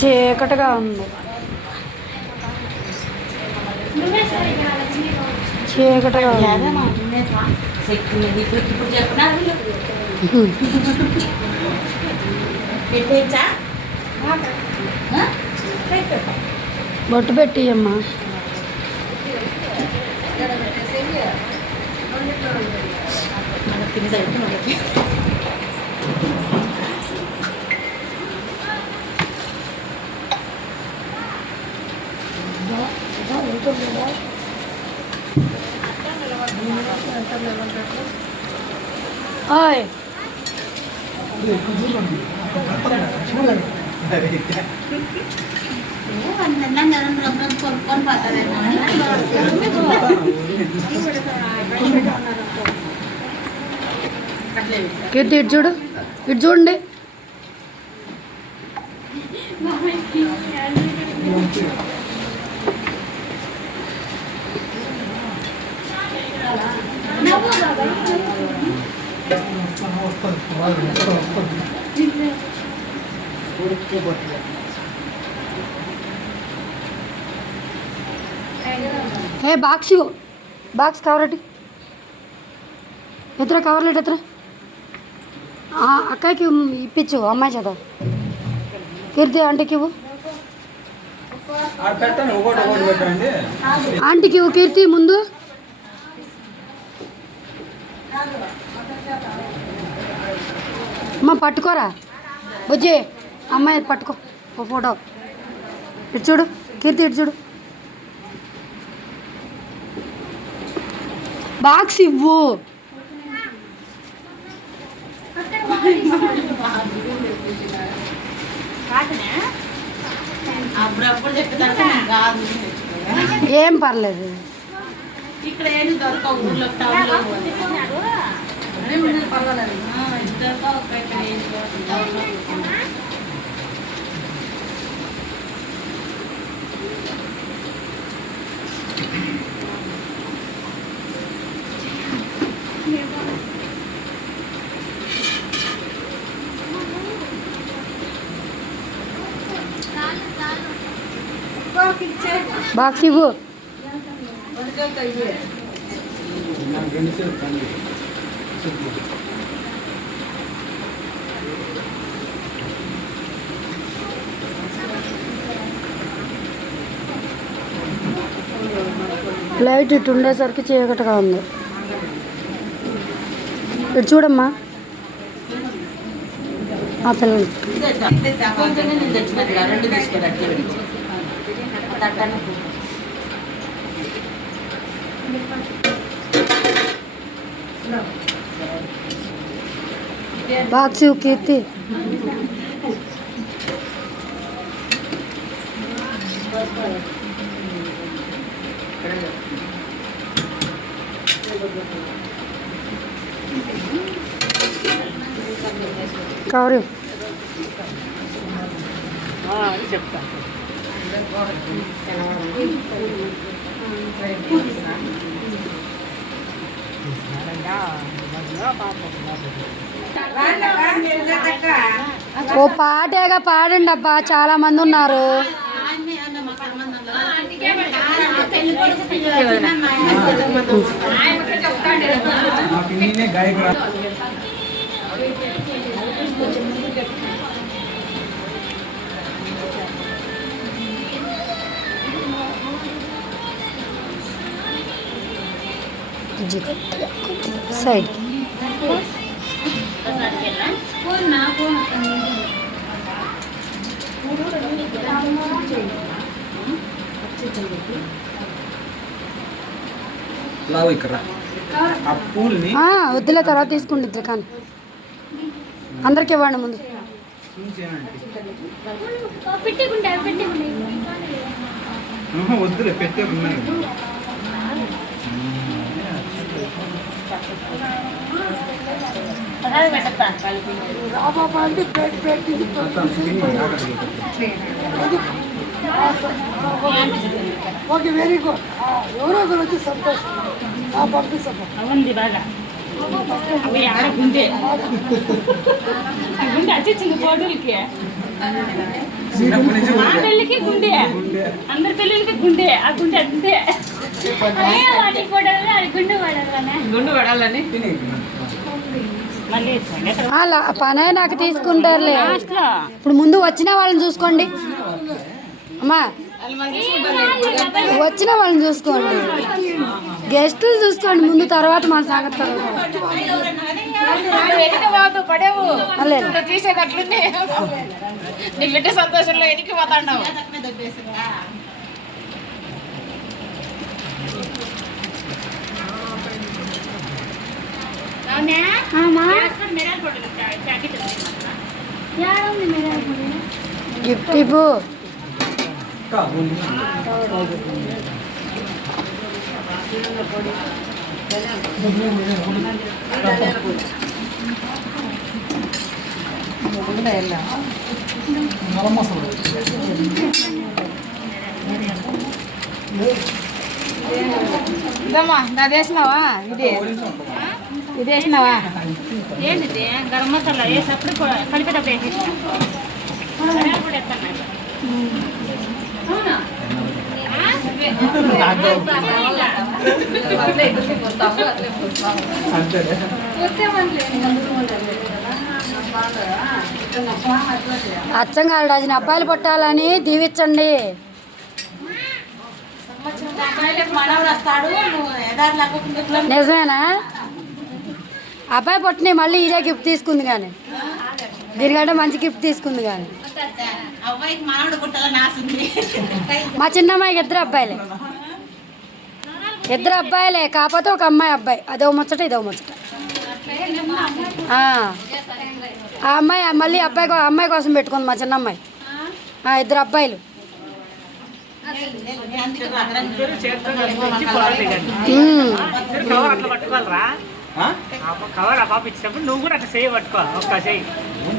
చీకటిగా ఉంది. చీకటిగా బొట్టు పెట్టి అమ్మా. ఓయ్ కీర్తి ఇటు చూడు, ఇటు చూడండి. ఏ బాక్స్ ఇవ్వు, బాక్స్ కవర్ అట్టి ఎత్తరా, కవర్లు ఎత్తరా. అక్కకి ఇప్పించు, అమ్మాయి చేత. కీర్తి ఆంటీకి ఇవ్వు, ఆంటీకి ఇవ్వు. కీర్తి ముందు అమ్మ పట్టుకోరా బుజ్జి, అమ్మాయి పట్టుకో ఓ ఫోటో. ఇటు చూడు కీర్తి, ఇటు చూడు. బాక్స్ ఇవ్వు. ఏం పర్లేదు. ఇక్కడ ఏమి దొరకవు ఊళ్ళో బాక్స్ ఇవ్వు. లైట్ ఇటు ఉండేసరికి చీకటిగా ఉంది. ఇటు చూడమ్మా ఆ పిల్లలు. బాక్స్ కీర్తి. కవర్ చెప్తా. ఓ పాటేగా పాడండి అబ్బా, చాలా మంది ఉన్నారు. సైడ్ వద్దులే, తర్వాత తీసుకుంటుంది. కానీ అందరికి ఇవ్వండి ముందు. వద్దులే పెట్టే ఓకే, వెరీ గుడ్. ఎవరో ఒకరు వచ్చి సంతోషం పంపిస్తాను. బాగా గుండె గుండె వచ్చింది ఫోటోలకి. మా పెళ్ళికి గుండె, అందరి పెళ్ళికి గుండె, ఆ గుండె అంతే. వాటి ఫోటోలు అది గుండు పడాలని పనే నాకు తీసుకుంటారులే. ఇప్పుడు ముందు వచ్చిన వాళ్ళని చూసుకోండి అమ్మా, వచ్చిన వాళ్ళని చూసుకోండి, గెస్టులు చూసుకోండి ముందు, తర్వాత మన సంగతి తీసేటట్లుండే నీ బిడ్డ సంతోషంలో ఎనికి పోతాడు. గిఫ్ట్ ఇవ్వు. ఇదమ్మా నాది వేసినావా? ఇది వేసినావా? ఏంటిది గరం మసాలా వేసేప్పుడు కలిపేటప్పుడు వేసేసిన కూడా ఎత్తాను. అచ్చంగా 2 అబ్బాయిలు పుట్టాలని దీవించండి. నిజమేనా? అబ్బాయి పుట్టిన మళ్ళీ ఇదే గిఫ్ట్ తీసుకుంది, కానీ దీనికంటే మంచి గిఫ్ట్ తీసుకుంది. కానీ మా చిన్నమ్మాయికి 2 అబ్బాయిలే, 2 అబ్బాయిలే, కాకపోతే ఒక అబ్బాయి. అదో ముచ్చట ఇదో ముచ్చట. ఆ అమ్మాయి మళ్ళీ అమ్మాయి కోసం పెట్టుకుంది మా చిన్నమ్మాయి. 2 అబ్బాయిలు. కవర్ ఆ పాప ఇచ్చినప్పుడు నువ్వు కూడా అట్లా చేయి పట్టుకోవాలి. ఒక్క చేయి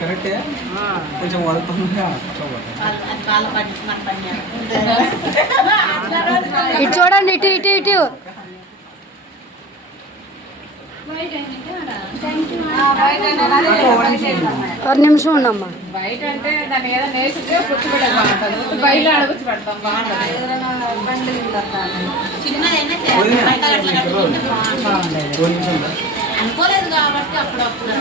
కరెక్టే, కొంచెం ఇటు చూడండి, ఇటు ఇటు ఇటు. ఒక నిమిషం ఉండమ్మా. బయట అంటే దాన్ని ఏదో నేసితే పుచ్చు పెట్టాలి, బయట అడుగుచ్చు పెడతాం. అనుకోలేదు కాబట్టి అప్పుడప్పుడు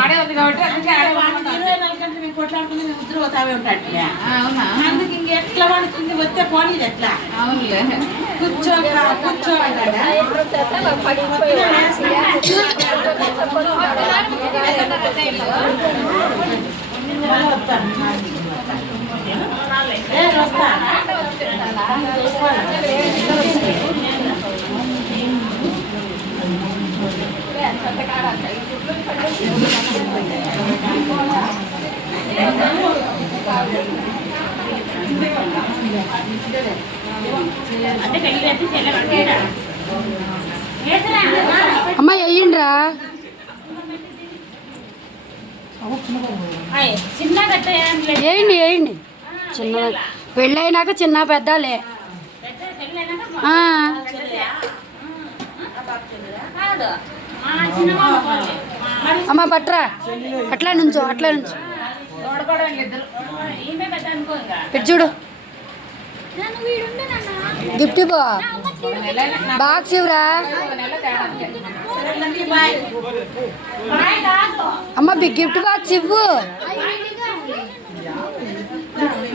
ఆడే ఉంది కాబట్టి కొట్లాడుకుని ముద్ర పోతావే ఉంటాడు. అందుకు ఇంక ఎట్లా పడుతుంది వస్తే పోనీ ఎట్లా కూర్చో కూర్చో అమ్మ వేయండిరా. వేయండి వేయండి. చిన్న పెళ్ళైనాక చిన్న పెద్దలే. అమ్మ పట్రా, అట్లా నుంచో అట్లా నుంచో. ఇటు చూడు, గిఫ్ట్ ఇవ్వు. బాక్స్ ఇవ్వరా అమ్మ, బిగ్ గిఫ్ట్ బాక్స్ ఇవ్వు.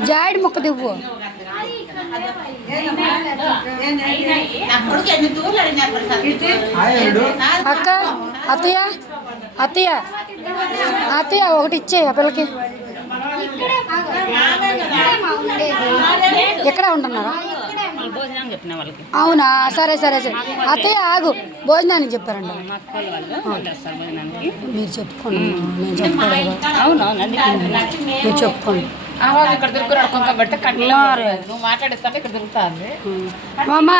జాయిడ్ ముక్క దివ్వు. అక్క, అత్తయ్య అత్తయ్య అత్తయ్య ఒకటి ఇచ్చే ఆ పిల్లకి. ఎక్కడ ఉంటున్నారా? భోజనం చెప్పిన వాళ్ళకి అవునా, సరే సరే సరే. అత్తయ్య ఆగు, భోజనానికి చెప్పారంట. మా అక్కలు వాళ్ళు వస్తారు భోజనానికి. మీరు చెప్పుకోండి, నేను చెప్పుకోవాలి కదా. అవునవును, అందుకే మీరు చెప్పుకోండి. ఇక్కడ దొరుకుతాడు కొంకబెట్ట కట్ల నువ్వు మాట్లాడిస్తాను ఇక్కడ దొరుకుతుంది. అమ్మా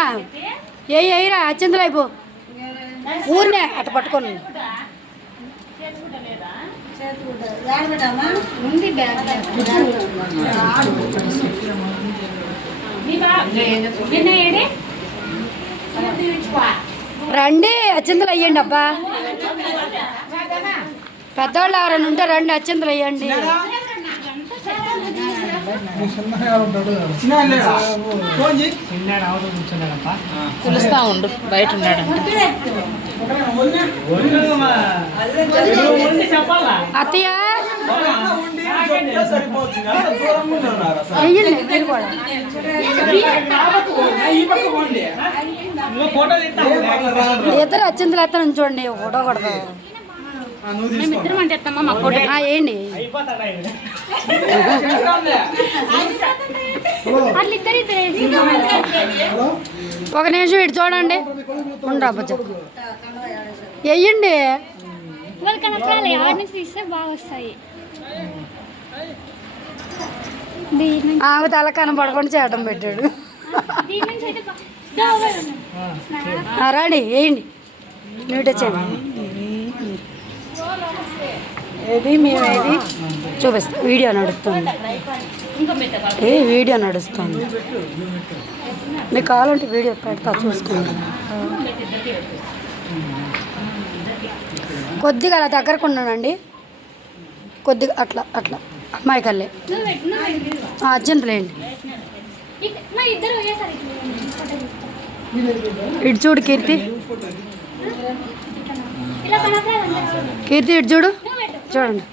ఎయిరా అచ్చింతలు అయిపో, ఊరినే అట్ట పట్టుకోండి. రండి అచ్చింతలు అయ్యండి. అబ్బా పెద్దవాళ్ళు ఎవరైనా ఉంటే రండి, అచ్చింతలు అయ్యండి. పిలుస్తా ఉండు, బయట ఉన్నాడు. అత్తయ్య అయ్యండి, మీరు కూడా ఇద్దరు అచ్చింతలు ఎత్తాను చూడండి, ఫోటో కొడతా. మేమిద్దరం అంటే ఎత్తమ్మా మా ఫోటో వేయండి. ఒక నిమిషం ఇటు చూడండి, ఉండరాబచ్చు వెయ్యండి. ఆమె తల కనపడకుండా చేయడం పెట్టాడు. రాడి వేయండి, నీట్ వచ్చేయండి. ఏది మేమేది చూపిస్తా, వీడియో నడుస్తుంది. వీడియో నడుస్తుంది, మీకు కావాలంటే వీడియో పెడతా చూసుకోండి. కొద్దిగా అలా దగ్గరకు ఉన్నానండి, కొద్దిగా అట్లా అట్లా అమ్మాయి కల్లే అర్జెంట్లేండి. ఇటు చూడు కీర్తి, కీర్తి ఇటు చూడు, చూడండి.